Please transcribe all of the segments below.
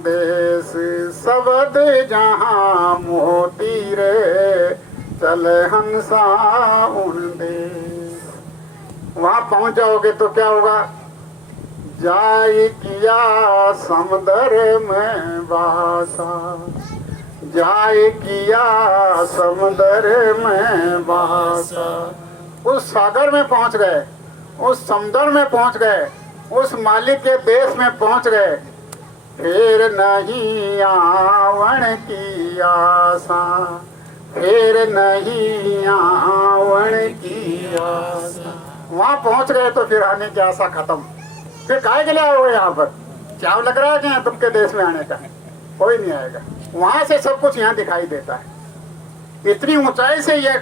देश सबद जहाँ मोती रे चले हंसा उन देश। वहां पहुंच जाओगे तो क्या होगा? जाय किया समुद्र में बासा, जाय किया समुद्र में बासा। उस सागर में पहुंच गए, उस समुद्र में पहुंच गए, उस मालिक के देश में पहुंच गए। फिर नहीं आवन की आशा, फिर नहीं आवन की आशा। वहां पहुंच गए तो फिर आने की आशा खत्म। फिर काहे के लिए आओगे यहाँ पर? क्या लग रहा है कि यहाँ तुमके देश में आने का? कोई नहीं आएगा। वहां से सब कुछ यहाँ दिखाई देता है। इतनी ऊंचाई से ये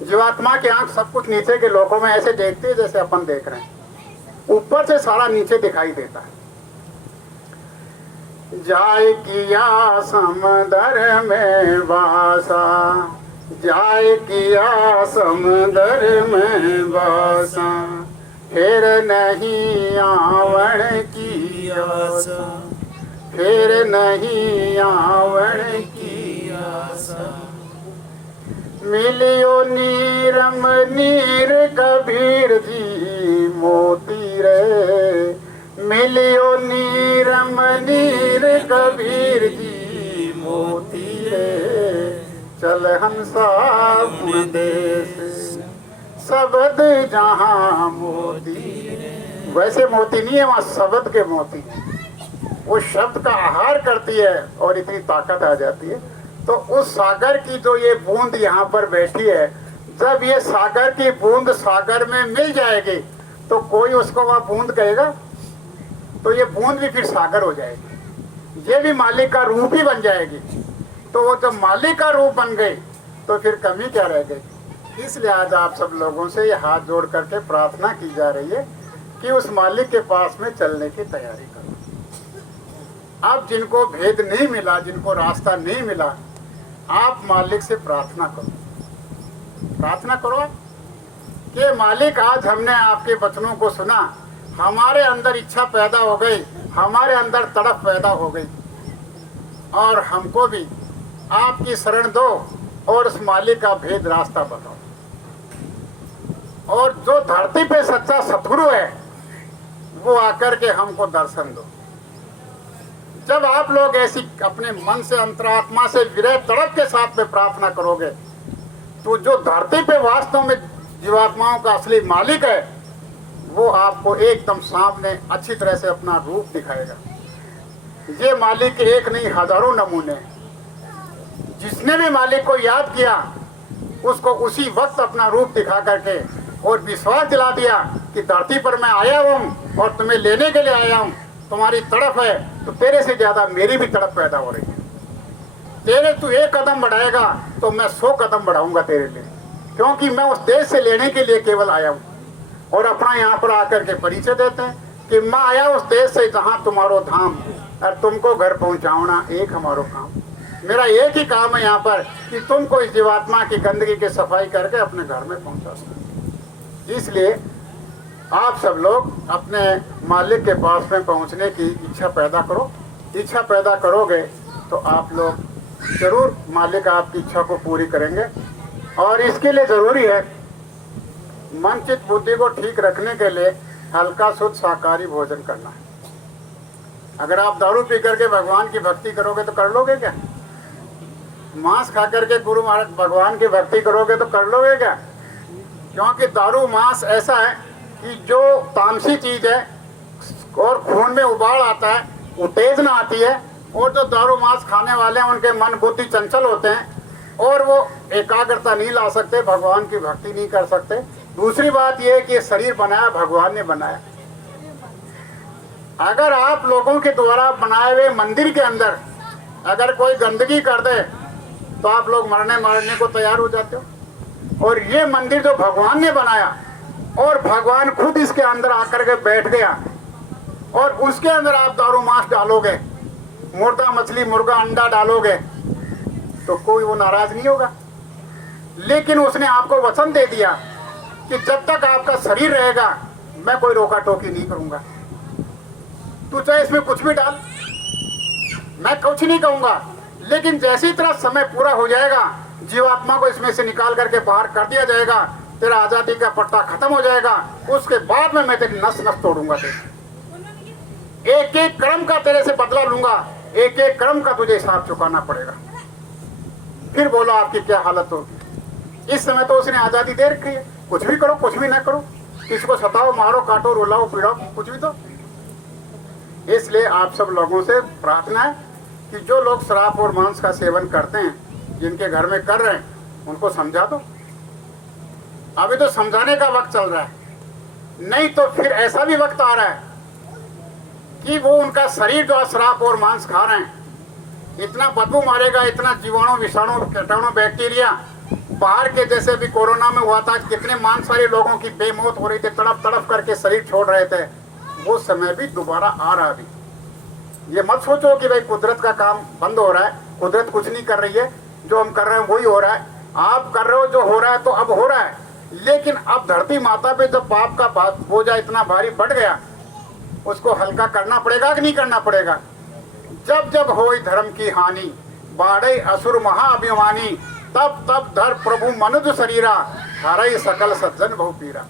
जीवात्मा की आंख सब कुछ नीचे के लोगों में ऐसे देखती है जैसे अपन देख रहे हैं। ऊपर से सारा नीचे दिखाई देता है। जाय किया समुद्र में वासा, जाय किया समुद्र में वासा। फिर नहीं आवन की आशा, फिर नहीं आवन की आशा। मिलियो नीरम नीर कबीर जी मोती रे, मिलियो नीरम नीर कबीर जी मोती रे चल हंसा उन देश सबद जहाँ मोती। वैसे मोती नहीं है वहाँ, शब्द के मोती। वो शब्द का आहार करती है और इतनी ताकत आ जाती है। तो उस सागर की जो ये बूंद यहाँ पर बैठी है, जब ये सागर की बूंद सागर में मिल जाएगी तो कोई उसको वहाँ बूंद कहेगा? तो ये बूंद भी फिर सागर हो जाएगी। ये भी मालिक का रूप ही बन जाएगी। तो वो जब मालिक का रूप बन गई तो फिर कमी क्या रह गई? इसलिए आज आप सब लोगों से ये हाथ जोड़ करके प्रार्थना की जा रही है कि उस मालिक के पास में चलने की तैयारी करो। अब जिनको भेद नहीं मिला, जिनको रास्ता नहीं मिला, आप मालिक से प्रार्थना करो। प्रार्थना करो कि मालिक आज हमने आपके वचनों को सुना, हमारे अंदर इच्छा पैदा हो गई, हमारे अंदर तड़प पैदा हो गई, और हमको भी आपकी शरण दो और उस मालिक का भेद रास्ता बताओ। और जो धरती पे सच्चा सतगुरु है वो आकर के हमको दर्शन दो। जब आप लोग ऐसी अपने मन से, अंतरात्मा से विरह तड़प के साथ में प्रार्थना करोगे तो जो धरती पे वास्तव में जीवात्माओं का असली मालिक है वो आपको एकदम सामने अच्छी तरह से अपना रूप दिखाएगा। ये मालिक के एक नहीं हजारों नमूने। जिसने भी मालिक को याद किया उसको उसी वक्त अपना रूप दिखा करके और विश्वास दिला दिया कि धरती पर मैं आया हूँ और तुम्हें लेने के लिए आया हूँ। तुम्हारी तड़प है तो तेरे से ज्यादा मेरी भी तड़प पैदा हो रही है। तेरे तू एक कदम बढ़ाएगा तो मैं 100 कदम बढ़ाऊंगा तेरे लिए, क्योंकि मैं उस देश से लेने के लिए केवल आया हूँ। और अपना यहाँ पर आकर के परिचय देते हैं कि मैं आया उस देश से जहाँ तुम्हारो धाम, और तुमको घर पहुँचाना एक हमारो काम। मेरा एक ही काम है यहाँ पर कि तुमको इस जीवात्मा की गंदगी की सफाई करके अपने घर में पहुँचा सकें। इसलिए आप सब लोग अपने मालिक के पास में पहुँचने की इच्छा पैदा करो। इच्छा पैदा करोगे तो आप लोग जरूर मालिक आपकी इच्छा को पूरी करेंगे। और इसके लिए ज़रूरी है मन चित्त बुद्धि को ठीक रखने के लिए हल्का शुद्ध शाकाहारी भोजन करना है। अगर आप दारू पी करके भगवान की भक्ति करोगे तो कर लोगे क्या? मांस खा करके गुरु महाराज भगवान की भक्ति करोगे तो कर लोगे क्या? क्योंकि दारू मांस ऐसा है कि जो तामसी चीज है और खून में उबाल आता है, उत्तेजना आती है, और जो दारू मांस खाने वाले हैं उनके मन बुद्धि चंचल होते हैं और वो एकाग्रता नहीं ला सकते, भगवान की भक्ति नहीं कर सकते। दूसरी बात यह है कि शरीर बनाया भगवान ने बनाया। अगर आप लोगों के द्वारा बनाए हुए मंदिर के अंदर अगर कोई गंदगी कर दे तो आप लोग मरने को तैयार हो जाते हो। और ये मंदिर जो भगवान ने बनाया और भगवान खुद इसके अंदर आकर के बैठ गया और उसके अंदर आप दारू मांस डालोगे, मुर्दा मछली मुर्गा अंडा डालोगे तो कोई वो नाराज नहीं होगा। लेकिन उसने आपको वचन दे दिया कि जब तक आपका शरीर रहेगा मैं कोई रोका टोकी नहीं करूंगा। तू चाहे इसमें कुछ भी डाल, मैं कुछ नहीं कहूंगा, लेकिन जैसी तरह समय पूरा हो जाएगा, जीवात्मा को इसमें से निकाल करके बाहर कर दिया जाएगा, तेरा आजादी का पट्टा खत्म हो जाएगा, उसके बाद में मैं तेरी नस नस तोड़ूंगा। एक एक कर्म का तेरे से बदला लूंगा, एक एक कर्म का तुझे हिसाब चुकाना पड़ेगा। फिर बोलो आपकी क्या हालत होगी। इस समय तो उसने आजादी दे रखी है, कुछ भी करो कुछ भी ना करो, किसी को सताओ, मारो, काटो, रुलाओ, पीड़ाओ, कुछ भी। तो इसलिए आप सब लोगों से प्रार्थना है कि जो लोग शराब और मांस का सेवन करते हैं, जिनके घर में कर रहे हैं, उनको समझा दो। अभी तो समझाने का वक्त चल रहा है, नहीं तो फिर ऐसा भी वक्त आ रहा है कि वो उनका शरीर जो शराब और मांस खा रहे हैं, इतना बदबू मारेगा, इतना जीवाणु, विषाणु, कीटाणु, बैक्टीरिया, बाहर के जैसे भी कोरोना में हुआ था, कितने मांसाहारी लोगों की बेमौत हो रही थी, तड़प तड़प करके शरीर छोड़ रहे थे, वो समय भी दोबारा आ रहा है। अभी ये मत सोचो कि भाई कुदरत का काम बंद हो रहा है, कुदरत कुछ नहीं कर रही है, जो हम कर रहे हैं वही हो रहा है। आप कर रहे हो जो हो रहा है, तो अब हो रहा है, लेकिन अब धरती माता पे जब पाप का बोझा इतना भारी बढ़ गया, उसको हल्का करना पड़ेगा कि नहीं करना पड़ेगा। जब जब होई धर्म की हानि, बाढ़े असुर महाअभिमानी, तब तब धर प्रभु मनुज शरीरा, हरई सकल सज्जन बहु पीरा।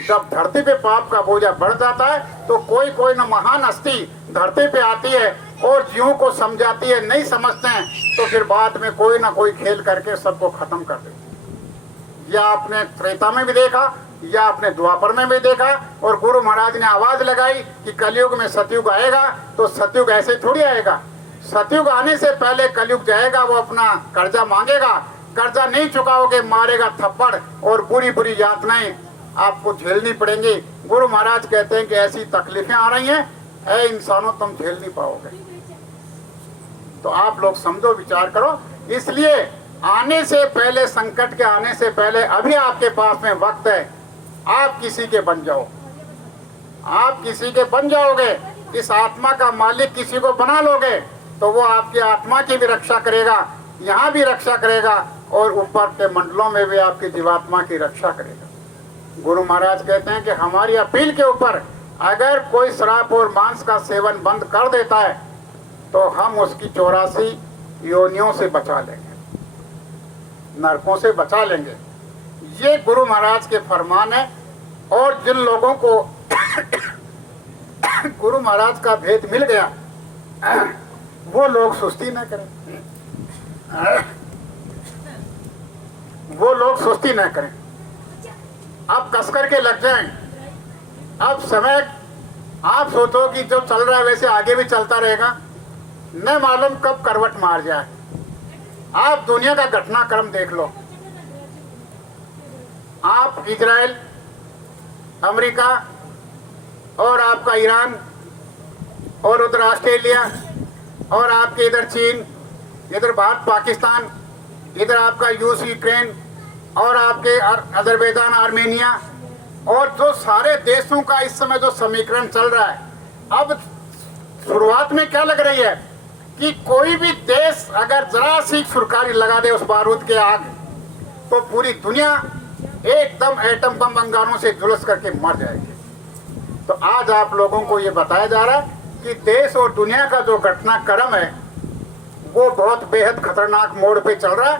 जब धरती पे पाप का बोझा बढ़ जाता है, तो कोई कोई न महान हस्ती धरती पे आती है और जीवों को समझाती है, नहीं समझते हैं तो फिर बाद में कोई ना कोई खेल करके सबको खत्म कर देती। यह आपने त्रेता में भी देखा, या आपने द्वापर में भी देखा, और गुरु महाराज ने आवाज लगाई कि कलयुग में सतयुग आएगा। तो सतयुग ऐसे थोड़ी आएगा, सतयुग आने से पहले कलयुग जाएगा, वो अपना कर्जा मांगेगा, कर्जा नहीं चुकाओगे मारेगा थप्पड़, और बुरी बुरी यातनाएं आपको झेलनी पड़ेंगी। गुरु महाराज कहते हैं कि ऐसी तकलीफें आ रही हैं, ऐ इंसानों तुम झेल नहीं पाओगे। तो आप लोग समझो, विचार करो। इसलिए आने से पहले, संकट के आने से पहले अभी आपके पास में वक्त है, आप किसी के बन जाओ, आप किसी के बन जाओगे। इस आत्मा का मालिक किसी को बना लोगे तो वो आपकी आत्मा की भी रक्षा करेगा, यहाँ भी रक्षा करेगा, और ऊपर के मंडलों में भी आपकी जीवात्मा की रक्षा करेगा। गुरु महाराज कहते हैं कि हमारी अपील के ऊपर अगर कोई शराब और मांस का सेवन बंद कर देता है तो हम उसकी 84 योनियों से बचा लेंगे, नरकों से बचा लेंगे। ये गुरु महाराज के फरमान है। और जिन लोगों को गुरु महाराज का भेद मिल गया, वो लोग सुस्ती न करें, वो लोग सुस्ती न करें, अब कस करके लग जाएं। अब समय आप सोचो कि जो चल रहा है वैसे आगे भी चलता रहेगा, न मालूम कब करवट मार जाए। आप दुनिया का घटनाक्रम देख लो, आप इजराइल, अमेरिका, और आपका ईरान, और उधर ऑस्ट्रेलिया, और आपके इधर चीन, इधर भारत पाकिस्तान, इधर आपका रूस यूक्रेन, और आपके अजरबैजान आर्मेनिया, और जो सारे देशों का इस समय जो समीकरण चल रहा है। अब शुरुआत में क्या लग रही है कि कोई भी देश अगर जरा सी सुरकारी लगा दे उस बारूद के आग, तो पूरी दुनिया एकदम एटम बम अंगारों से झुलस करके मर जाएगी। तो आज आप लोगों को ये बताया जा रहा है कि देश और दुनिया का जो घटनाक्रम है वो बहुत बेहद खतरनाक मोड़ पे चल रहा है।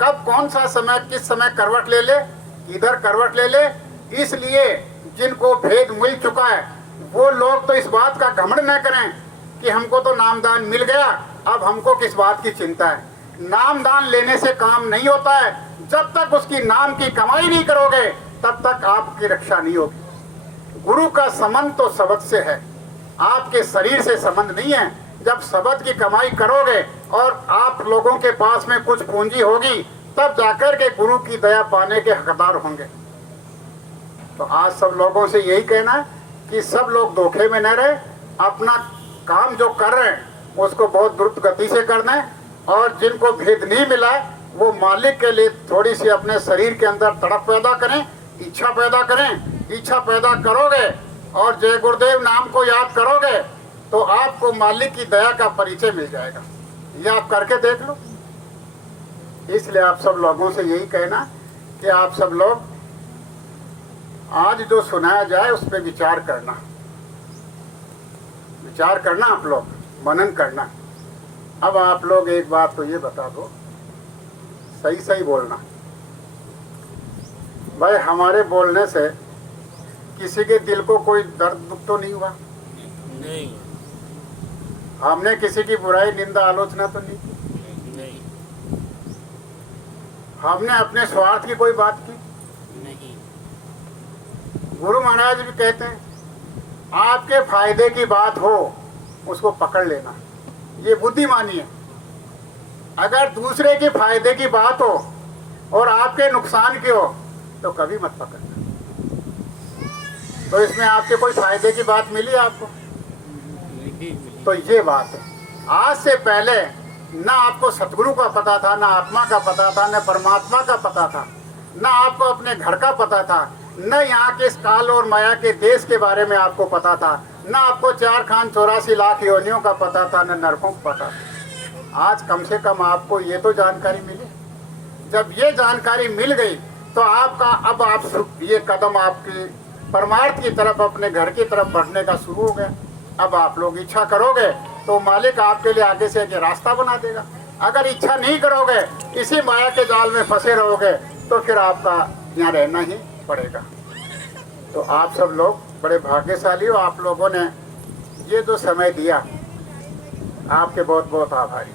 कब कौन सा समय किस समय करवट ले ले, इधर करवट ले ले। इसलिए जिनको भेद मिल चुका है वो लोग तो इस बात का घमंड न करें कि हमको तो नामदान मिल गया, अब हमको किस बात की चिंता है। नामदान लेने से काम नहीं होता है, जब तक उसकी नाम की कमाई नहीं करोगे तब तक आपकी रक्षा नहीं होगी। गुरु का संबंध तो शब्द से है, आपके शरीर से संबंध नहीं है। जब शब्द की कमाई करोगे और आप लोगों के पास में कुछ पूंजी होगी, तब जाकर के गुरु की दया पाने के हकदार होंगे। तो आज सब लोगों से यही कहना है कि सब लोग धोखे में न रहे, अपना काम जो कर रहे हैं उसको बहुत द्रुत गति से करना है। और जिनको भेद नहीं मिला वो मालिक के लिए थोड़ी सी अपने शरीर के अंदर तड़प पैदा करें, इच्छा पैदा करें। इच्छा पैदा करोगे और जय गुरुदेव नाम को याद करोगे तो आपको मालिक की दया का परिचय मिल जाएगा। ये आप करके देख लो। इसलिए आप सब लोगों से यही कहना कि आप सब लोग आज जो सुनाया जाए उस पर विचार करना, आप लोग मनन करना। अब आप लोग एक बात तो ये बता दो, सही सही बोलना भाई, हमारे बोलने से किसी के दिल को कोई दर्द दुख तो नहीं हुआ? नहीं। हमने किसी की बुराई निंदा आलोचना तो नहीं की? नहीं। हमने अपने स्वार्थ की कोई बात की? नहीं। गुरु महाराज भी कहते हैं आपके फायदे की बात हो उसको पकड़ लेना, ये बुद्धिमानी है। अगर दूसरे के फायदे की बात हो और आपके नुकसान की हो तो कभी मत पकड़ना। तो इसमें आपके कोई फायदे की बात मिली आपको? तो ये बात है, आज से पहले ना आपको सतगुरु का पता था, ना आत्मा का पता था, न परमात्मा का पता था, ना आपको अपने घर का पता था, न यहाँ के इस काल और माया के देश के बारे में आपको पता था, न आपको 4,84,00,000 योनियों का पता था, न नरकों का पता था। आज कम से कम आपको ये तो जानकारी मिली। जब ये जानकारी मिल गई तो आपका अब आप ये कदम आपकी परमार्थ की तरफ, अपने घर की तरफ बढ़ने का शुरू हो गया। अब आप लोग इच्छा करोगे तो मालिक आपके लिए आगे से ये रास्ता बना देगा। अगर इच्छा नहीं करोगे, इसी माया के जाल में फंसे रहोगे, तो फिर आपका यहाँ रहना ही पड़ेगा। तो आप सब लोग बड़े भाग्यशाली हो, आप लोगों ने ये जो समय दिया, आपके बहुत बहुत आभारी।